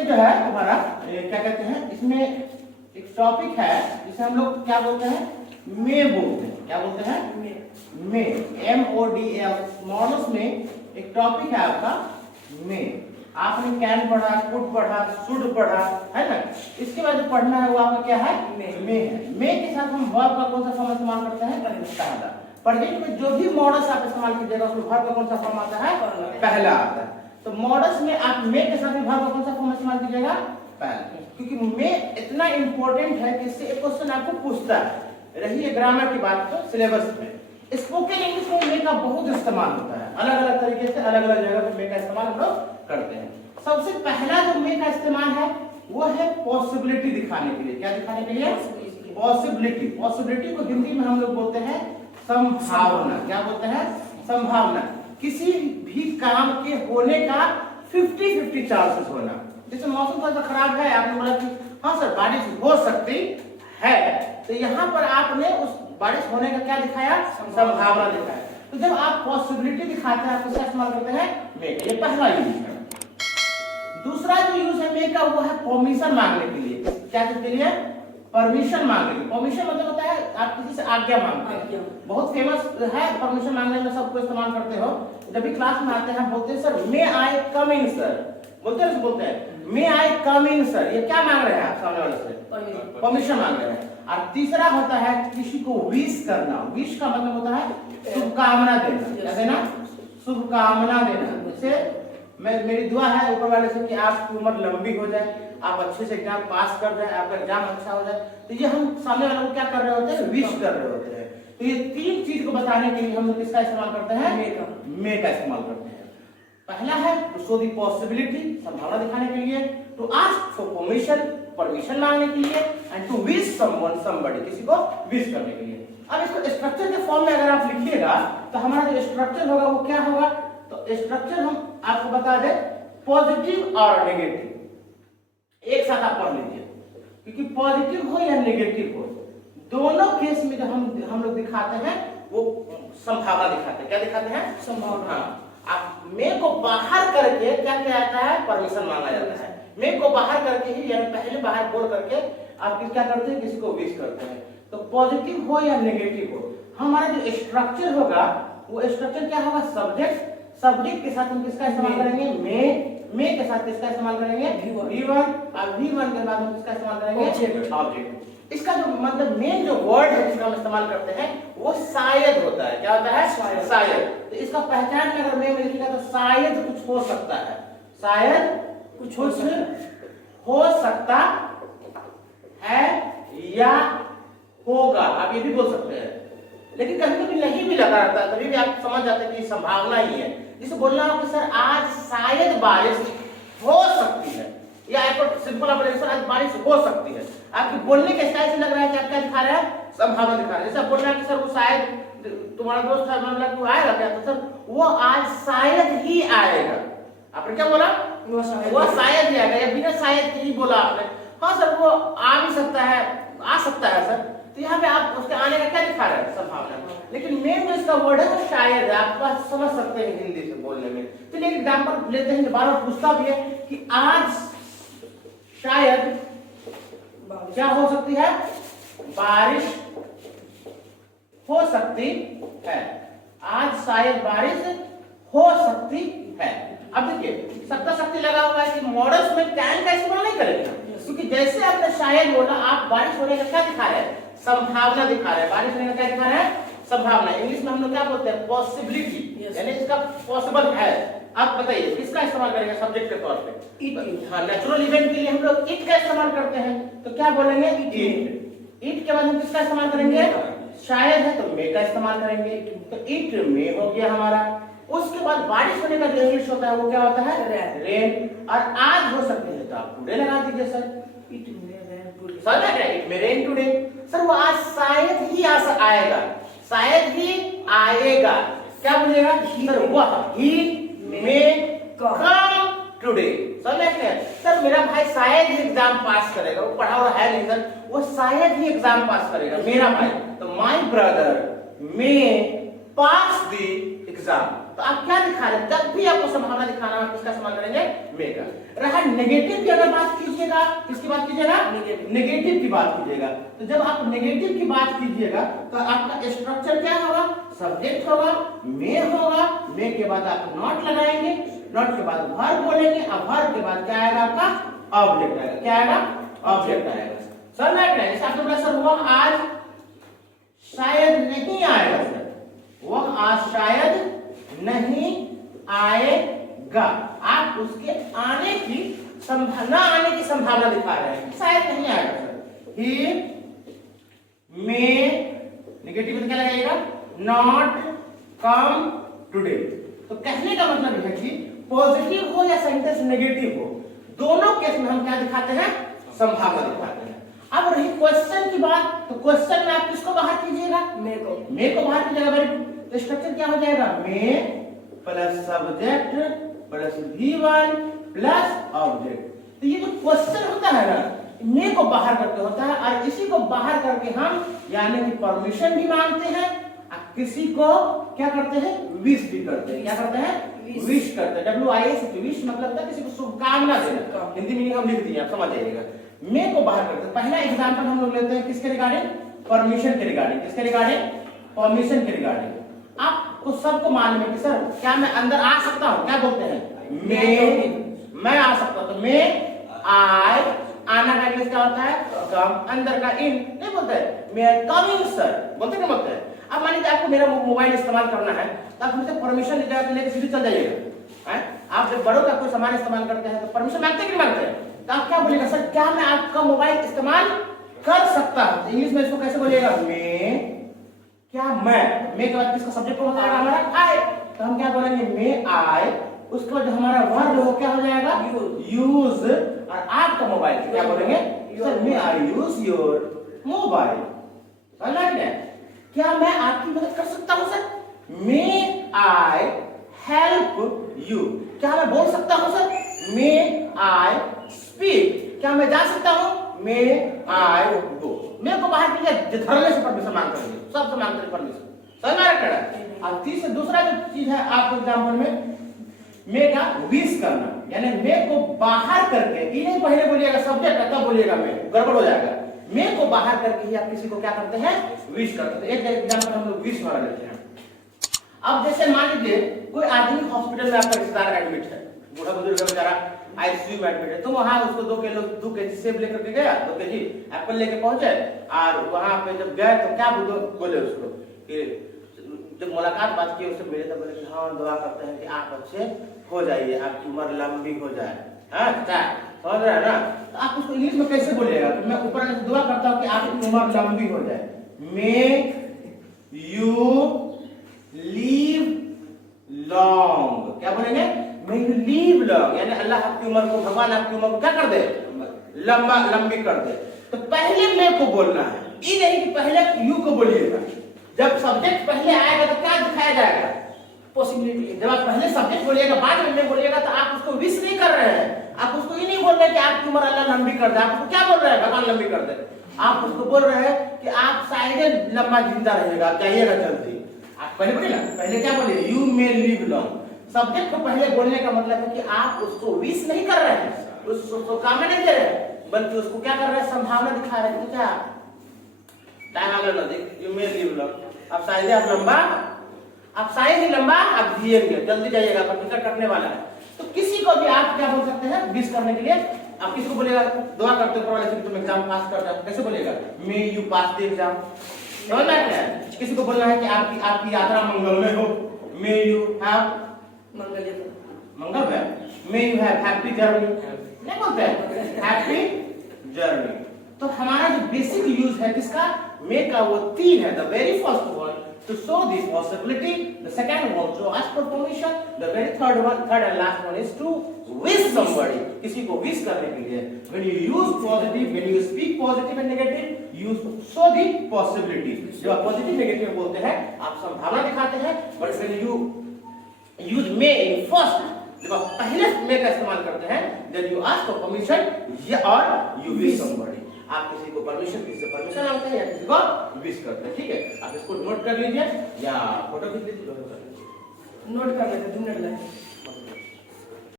इसमें जो है हमारा क्या कहते हैं, इसमें एक टॉपिक है जिसे हम लोग क्या बोलते हैं, मे बोलते हैं। क्या बोलते हैं? मे, MODL। मॉडल्स में एक टॉपिक है आपका मे। आपने कैन पढ़ा, कुड पढ़ा, शुड पढ़ा, है ना। इसके बाद जो पढ़ना है वो आपका क्या है, मे है। मे के साथ हम वर्ब का कौन सा फॉर्म इस्तेमाल करते हैं, पहला। प्रेजेंट में जो भी मॉडल्स आप इस्तेमाल कीजिएगा उसमें वर्ब का कौन सा फॉर्म आता है, पहला आता है। तो मॉडल्स में आप मे के साथ वर्ब का कौन सा फॉर्म इस्तेमाल कीजिएगा, पहला। क्योंकि मे इतना इंपॉर्टेंट है कि इससे एक क्वेश्चन आपको पूछता है। रही है ग्रामर की बात तो सिलेबस में स्पोकन इंग्लिश में मे का बहुत इस्तेमाल होता है। अलग अलग तरीके से अलग अलग जगह पे मे का इस्तेमाल हम लोग करते हैं। सबसे पहला जो मे का इस्तेमाल है वो है पॉसिबिलिटी दिखाने के लिए। क्या दिखाने के लिए? पॉसिबिलिटी। पॉसिबिलिटी को हिंदी में हम लोग बोलते हैं संभावना। क्या बोलते हैं? संभावना। किसी भी काम के होने का 50-50 चांसेस होना। जैसे मौसम थोड़ा सा खराब है, आपने बोला कि हाँ सर बारिश हो सकती है, तो यहाँ पर आपने उस बारिश होने का क्या दिखाया, संभावना दिखाया। तो जब आप पॉसिबिलिटी दिखाते हैं आप किसका इस्तेमाल करते हैं, मे का। ये पहला यूज है। दूसरा जो यूज है मे का वो है परमिशन मांगने के लिए। क्या के लिए? परमिशन मांगने के लिए। परमिशन मतलब होता है आप किसी से आज्ञा मांगते हैं। बहुत फेमस है परमिशन मांगने में, सबको इस्तेमाल करते हो। जब भी क्लास में आते हैं बोलते हैं सर मे आई कम इन सर, बोलते हैं मे आई कम इन सर। ये क्या मांग रहे हैं आप सामने वाले से? परमिशन मांग रहे हैं। और तीसरा होता है किसी को विश करना। विश का मतलब होता है शुभकामना देना। क्या देना? शुभकामना देना। जैसे मेरी दुआ है ऊपर वाले से कि आपकी उम्र लंबी हो जाए, आप अच्छे से एग्जाम पास कर जाए, आपका एग्जाम अच्छा हो जाए। तो ये हम सामने वाले को क्या कर रहे होते हैं, विश कर रहे होते हैं। तो ये तीन चीज को बताने के लिए हम लोग किसका इस्तेमाल करते हैं, मे का इस्तेमाल करते हैं। पहला है टू शो दी पॉसिबिलिटी, संभावना दिखाने के लिए। To ask for permission, permission मांगने के लिए। And to wish someone, somebody, किसी को विश करने के लिए। अब इसको स्ट्रक्चर के फॉर्म में अगर आप लिखिएगा तो हमारा जो स्ट्रक्चर होगा वो क्या होगा, तो स्ट्रक्चर हम आपको बता दें पॉजिटिव और नेगेटिव एक साथ आप पढ़ लीजिए। क्योंकि पॉजिटिव हो या नेगेटिव हो, दोनों केस में जो हम लोग दिखाते हैं वो संभावना दिखाते हैं। क्या दिखाते हैं? संभावना। आप मे को बाहर करके क्या क्या आता है, परमिशन मांगा जाता है। मे को बाहर करके ही, यानी पहले बाहर बोल करके आप क्या करते हैं, किसी को विश करते हैं। तो पॉजिटिव हो या नेगेटिव हो, हमारा जो स्ट्रक्चर होगा वो स्ट्रक्चर क्या होगा, सब्जेक्ट। सब्जेक्ट के साथ हम किसका इस्तेमाल करेंगे, मे के साथ किसका इस्तेमाल करेंगे, V1। और V1 के बाद हम किसका इस्तेमाल करेंगे, ऑब्जेक्ट। इसका जो मतलब मेन जो वर्ड है जिसका हम इस्तेमाल करते हैं वो शायद होता है। क्या होता है? शायद। तो इसका पहचान में अगर मे में लिखिएगा तो शायद कुछ हो सकता है, शायद कुछ हो सकता है या होगा, आप ये भी बोल सकते हैं। लेकिन कभी कभी नहीं भी लगा रहता है, तभी भी आप समझ जाते हैं कि संभावना ही है। जिसे बोलना हो कि सर आज शायद बारिश हो सकती है, या आपको सिंपल आप सर आज बारिश हो सकती है। आपके बोलने के स्टाइल से लग रहा है कि आप क्या दिखा रहे हैं, संभावना दिखा रहे हैं। जैसे आप बोल रहे हैं कि सर वो शायद तुम्हारा दोस्त है, मतलब वो आएगा क्या, तो सर वो आज शायद ही आएगा। आपने क्या बोला, वो शायद ही आएगा, या बिना शायद के ही बोला आपने। हाँ सर वो आ भी सकता है, आ सकता है सर। तो यहाँ पे आप उसके आने का क्या दिखा रहे हैं, संभावना। लेकिन मेन जो इसका वर्ड है वो शायद है, आप समझ सकते हैं हिंदी से बोलने में। चलिए एक एग्जांपल लेते हैं, बार बार पूछता भी है कि आज शायद क्या हो सकती है, बारिश हो सकती है। आज शायद बारिश हो सकती है। अब देखिए सत्ता शक्ति लगा हुआ है कि मॉडल्स में कैन का इस्तेमाल नहीं करेंगे, क्योंकि जैसे आपने शायद बोला, आप बारिश होने का क्या दिखा रहे हैं, संभावना दिखा रहे हैं। बारिश होने का क्या दिखा रहे हैं, संभावना। इंग्लिश में हम लोग क्या बोलते हैं, पॉसिबिलिटी, यानी इसका पॉसिबल है। आप बताइए किसका इस्तेमाल करेंगे सब्जेक्ट के तौर पे, हाँ नेचुरल इवेंट के लिए हम लोग इट का इस्तेमाल करते हैं। तो क्या बोलेंगे, इट। इट के बाद हम किसका इस्तेमाल करेंगे, शायद है तो मे का इस्तेमाल करेंगे। तो इट मे हो गया हमारा। उसके बाद बारिश होने का जो इंग्लिश होता है वो क्या होता है, रेन। और आज हो सकती है तो आप टुडे लगा दीजिए sir, it may rain today. Sir it may rain today, sir वो आज शायद ही आएगा, शायद ही आएगा। क्या बोलिएगा, सर वह ही मे कम टुडे। सर मेरा भाई शायद ही एग्जाम पास करेगा, वो पढ़ा हुआ है नहीं सर, वो शायद ही एग्जाम पास करेगा मेरा भाई। तो my brother may pass the exam. तो आप क्या दिखा रहे हैं, जब भी आपको संभावना दिखाना है किसका इस्तेमाल करेंगे, मे का। रहा नेगेटिव की अगर बात कीजिएगा, किसकी बात कीजिएगा, नेगेटिव की बात कीजिएगा। तो जब आप नेगेटिव की बात कीजिएगा तो आपका स्ट्रक्चर क्या होगा, सब्जेक्ट होगा, मे होगा, मे के बाद आप नॉट लगाएंगे, नॉट के बाद वर्ब बोलेंगे, अब वर्ब के बाद क्या आएगा आपका, ऑब्जेक्ट आएगा। क्या आएगा, ऑब्जेक्ट आएगा। सर ना जैसे आपने बोला सर वह आज शायद नहीं आएगा, सर वह आज शायद नहीं आएगा, आप उसके आने की संभावना, आने की संभावना दिखा रहे हैं, शायद नहीं आएगा सर। ही मे, नेगेटिव में क्या लगेगा, नॉट कम टुडे। तो कहने का मतलब है कि पॉजिटिव हो या सेंटेंस नेगेटिव हो, दोनों केस में हम क्या दिखाते हैं, संभावना दिखाते हैं। अब रही क्वेश्चन की बात, तो क्वेश्चन में आप किसको बाहर कीजिएगा, मे को, मे को बाहर कीजिएगा। Very good. तो स्ट्रक्चर क्या हो जाएगा, मे plus subject plus V1 plus object. तो ये जो क्वेश्चन होता है ना, मे को बाहर करके होता है, और इसी को बाहर करके हम यानी कि परमिशन भी मांगते हैं, किसी को क्या करते हैं, विश भी करते हैं। क्या करते हैं, विश करते हैं। WIS विश मतलब होता है किसी को शुभकामना देना, हिंदी में हम लिख दिए, आप समझ जाइएगा। मे को बाहर करते हैं। पहला एग्जांपल हम लोग लेते हैं किसके रिगार्डिंग, परमिशन के रिगार्डिंग। किसके रिगार्डिंग, परमिशन के रिगार्डिंग। आपको सबको मालूम है कि सर क्या मैं अंदर आ सकता हूं, क्या बोलते हैं, मे, मैं आ सकता हूं। तो मे आई, आना का इंग्लिश क्या होता है, कम, अंदर का इन नहीं बोलते हैं, मे आई कम इन सर, बोलते क्या बोलते हैं। अब मान लीजिए आपको मेरा मोबाइल इस्तेमाल करना है, तो आप मुझसे परमिशन लेके सीधे चल जाइएगा। आप जब बड़ों का कोई सामान इस्तेमाल करते हैं तो परमिशन मांगते कि नहीं मांगते हैं, तो आप क्या बोलेगा, सर क्या मैं आपका मोबाइल इस्तेमाल कर सकता हूं। इंग्लिश में इसको कैसे बोलिएगा, मे, क्या मैं, मे के बाद किसका सब्जेक्ट हो जाएगा हमारा, आई। तो हम क्या बोलेंगे, मे आई, उसके बाद जो हमारा वर्ब हो क्या हो जाएगा, यूज, और आपका मोबाइल क्या बोलेंगे, sir may I use your mobile. समझ गए, क्या मैं आपकी मदद कर सकता हूं sir, may I help you. क्या मैं बोल सकता हूं सर, मे आई स्पीक। क्या मैं जा सकता हूं, मे आई गो। मे को बाहर कीजिए, धरने से परमिशन मांगते हैं, सबसे मांगते हैं परमिशन। समझ में आ रहा है। अब तीसरा दूसरा जो चीज है आपको एग्जाम्पल में, मे का विश करना, यानी मे को बाहर करके, ये नहीं पहले बोलिएगा सब्जेक्ट है तब बोलिएगा मे, गड़बड़ हो जाएगा। मे को बाहर करके ही आप किसी को क्या करते हैं, विश करते हैं। एक एग्जाम्पल हम लोग विश वाला लेते हैं। अब जैसे मान लीजिए कोई आदमी हॉस्पिटल में आपका रिश्तेदार एडमिट है, बूढ़ा बुजुर्ग बेचारा आईसीयू में एडमिट है, तो वहां उसको 2 केजी सेब लेकर के गया, 2 केजी एप्पल लेके पहुंचे, और वहां पे जब गए तो क्या बोले उसको कि जब मुलाकात बात की उससे मिले तो बोले कि हाँ दुआ करते हैं कि आप अच्छे हो जाइए, आपकी उम्र लंबी हो जाए। हाँ समझ रहे हैं ना। तो आप उसको इंग्लिश में कैसे बोलिएगा, तो मैं ऊपर से दुआ करता हूँ कि आपकी उम्र लंबी हो जाए, मे यू लीव लॉन्ग। क्या बोलेंगे, मे यू लीव लॉन्ग, यानी अल्लाह आपकी उम्र को, भगवान आपकी उम्र को क्या कर दे, लंबी कर दे। तो पहले मे को बोलना है, ये नहीं कि पहले यू को बोलिएगा। जब सब्जेक्ट पहले आएगा तो क्या दिखाया जाएगा, पॉसिबिलिटी। जब आप पहले सब्जेक्ट बोलिएगा बाद में बोलिएगा तो आप उसको विश नहीं कर रहे हैं, आप उसको ये नहीं बोल रहे कि आपकी उम्र अल्लाह लंबी कर दे। आप उसको क्या बोल रहे हैं, भगवान लंबी कर दे। आप उसको बोल रहे हैं कि आप शायद लंबा जिंदा रहेगा, जाइएगा जल्दी। आप पहले बोलिए ना, पहले क्या बोलिए, you may live long. Subject को पहले बोलने का मतलब है कि आप उसको विश नहीं कर रहे हैं, उसको कामना नहीं दे रहे हैं, बल्कि उसको क्या कर रहे हैं, संभावना दिखा रहे हैं कि क्या टाइम आ गया नजदीक, यू मे लिव लॉन्ग। आप शायद आप शायद ही लंबा आप जिएंगे, जल्दी जाइएगा, पर टिकट कटने वाला है। तो किसी को भी आप क्या बोल सकते हैं, विश करने के लिए आप किसको बोलेगा, दुआ करते हो कि तुम एग्जाम पास कर जाओ, कैसे बोलेगा, may you pass the exam. समझ में आया। किसी को बोलना है कि आपकी यात्रा मंगलमय हो, मे यू हैव मंगलमय, may you have happy journey, नहीं बोलते हैं हैप्पी जर्नी। तो हमारा जो बेसिक यूज है किसका, मे का, वो 3 है। The very first one to show this possibility, the second one to ask for permission, the very third and last one is to wish somebody, किसी को wish करने के लिए। when you use positive, when you speak positive and negative, you show the possibility। जब आप positive negative बोलते हैं आप संभावना दिखाते हैं, but when you use may in first, जब आप पहले may का इस्तेमाल करते हैं, then you ask for permission or you wish somebody। आप किसी को परमिशन मांगते हैं या किसी को विश करते हैं। ठीक है, आप इसको नोट कर लीजिए या फोटो खींच लीजिए। नोट कर लेते 2 मिनट लगे